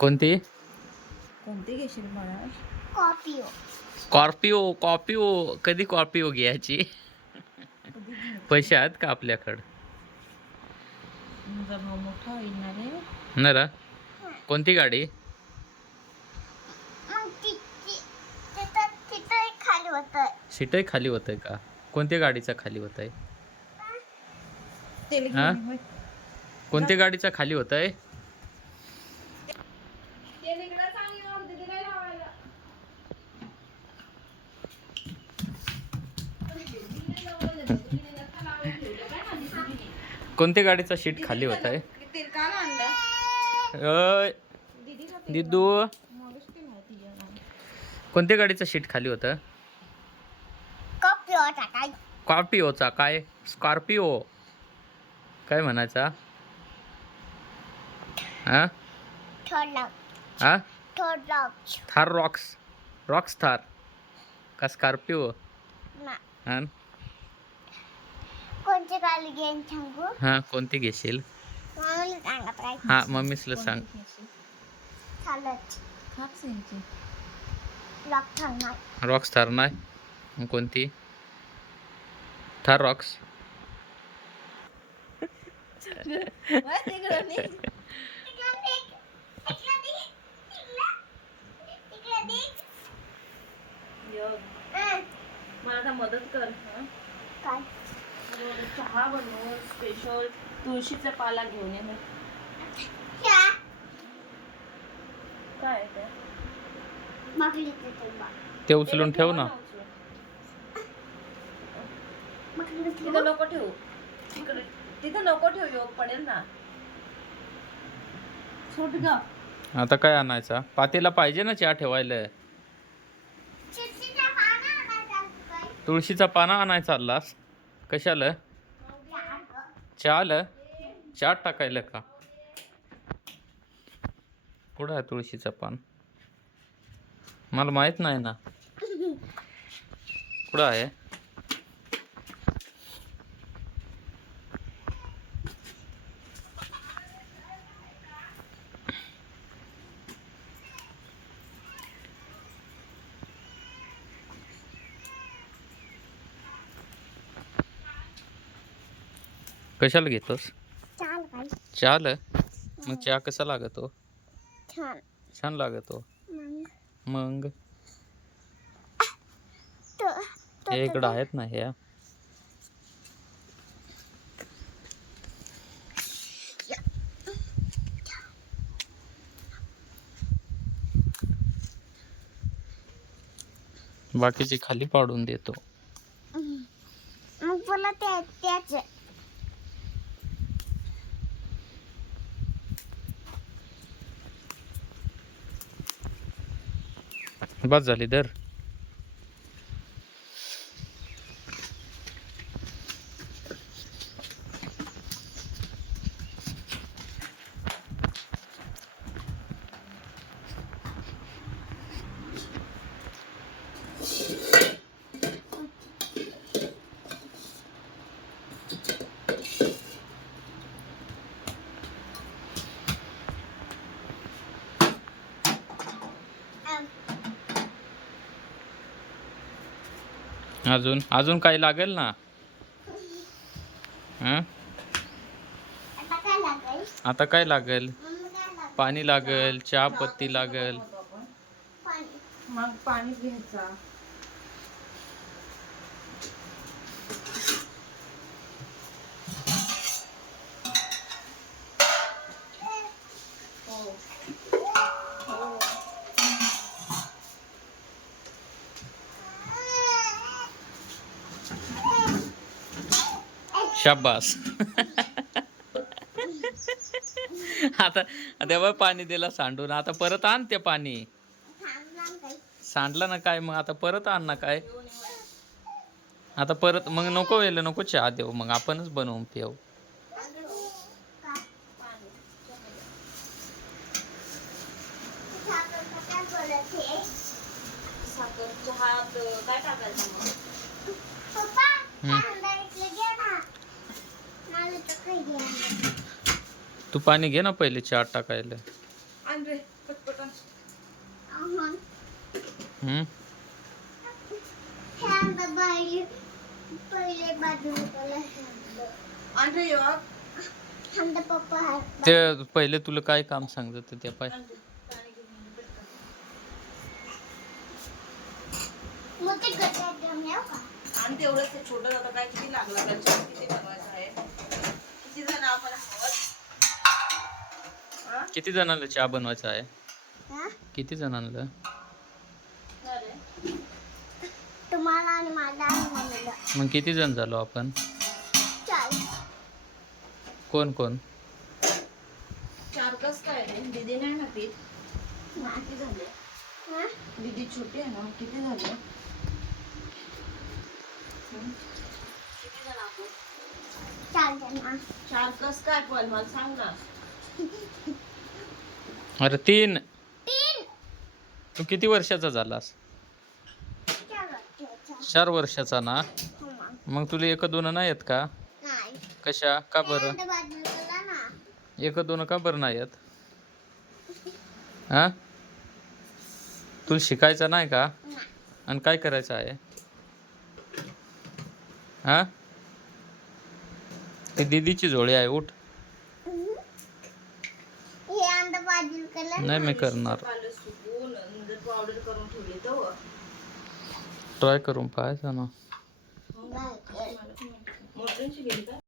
कोणती? कोणती घेशील मला? Coffee Scorpio. कॉर्पिओ कधी कॉर्पिओ घ्यायची? कधी घ्यायची? पैसे आहेत का आपल्याकडं? तुझा भाऊ मोठा होईल ना रे. ना रा. कोणती गाडी? मग तिथं खाली होतं. सीटही खाली होतंय का? कोणत्या गाडीचा खाली होतंय? तेल हा? घेऊन ये, होय. कोणत्या गाडीचा खाली होतंय? तेल इकडं चांगली आवडते, ते काय लावायला? कोणत्या गाडीचा सीट खाली होतंय? तेल का आणलं? अय दीदी का दिदू, मगच ते माहिती आहे. कोणत्या गाडीचं सीट खाली होतं? कॉफी होता काय? स्कॉर्पिओचा. काय स्कॉर्पिओ काय म्हणायचा? हा थोडा थार रॉक्स थार का स्कॉर्पिओ? ना हा कोणची गाडी घेऊन सांगू? हा कोणती घेशील? मला सांगत राहील. हा मम्मीसला सांग. चालत हाच यांची. लॉक थांबणार. रॉक्स थार नाही. मग कोणती? थार रॉक्स. वय तिकडं नाही. योग. मला आता मदत कर. हं? काय? चहा बनव स्पेशल तुळशीचा पाला घेऊन ये. काय आहे ते? मागली ते ते उचलून ठेव ना. तिथं नको ठेवू. तिकडे तिथं नको ठेवू. योग पडेल ना. सोड ग. आता काय आणायचा? पातेला पाहिजे ना चहा ठेवायला. तुळशीचा पाना आणायचा चाललास? कशाला? चहाला? चहा टाकायला का? कुठं आहे तुळशीचं पान? मला माहित नाही ना. कुठं आहे? कशाला घेतोस? चाल काय? चहाला? मग चहा कसा लागतो? छान. छान लागतो. मग हे इकडं आहेत ना ह्या. बाकीचे खाली पाडून देतो. मग बोला त्याच बस झाली दर. अजून अजून काही लागेल ना? हं? आता काय लागेल? आता काय लागेल? मम्मी काय लागेल? पाणी लागेल, चहा पत्ती लागेल. पाणी. मग पाणी घ्यायचा. हो. हो. शाबास. आता तेव्हा पाणी दिला सांडून. आता परत आण ते पाणी. थांबणार काय? सांडलं ना काय? मग आता परत आण ना काय? आता परत मग नको वेळ नको चहा देऊ. मग आपणच बनवून पिऊ. साखर चहात काय टाकायचं मग? पप्पा हम्म. थंडा इथलं घे ना. मला तर काही घ्या. तू पाणी घे ना पहिले चहा टाकायला. आण रे पटपट आण. अहं. हम्म? हँड बाई पहिले बाजूला त्याला हँड. आण रे योग. हँड पप्पा आहे. ते पहिले तुला काय काम सांगत त्या पाय आण रे. पाणी घेऊन ये पटकन. मग ते गटात घेऊन येऊ का? आणि तेवढंच ते छोटं आता काय किती लागला त्याच्या किती बनवायचं आहे किती जण आपण आहोत हा? किती जणांना चहा बनवायचा आहे हा? किती जणांना अरे तुम्हाला आणि माझ्या आणि मम्मीला. मग किती जण झालो आपण चाल. कोण कोण चार कस काय रे दीदी नाही ना पीत किती झाले हा? दीदी छोटी आहे ना मग किती झाले किती जण आपण चाल जण. चार कस काय पण मला सांग ना अरे 3 तीन. तू किती वर्षाचा झालास चार वाजता. 4 वर्षाचा ना हो मग. मग तुला 1 2 नाही येत का नाही. कशा का बरं हँड बाजूला केला ना. 1 2 का बरं नाही येत हा तुला शिकायचं नाही का नाही. आणि काय करायचं आहे हा ती दीदीची झोळी आहे उठ हे हँड बाजूला केला. नाही मी करणार पालं सुकवून नंतर पावडर करून ठेवली तर ट्राय करून पाहायचं ना नाही. मोठ्यांची गेली का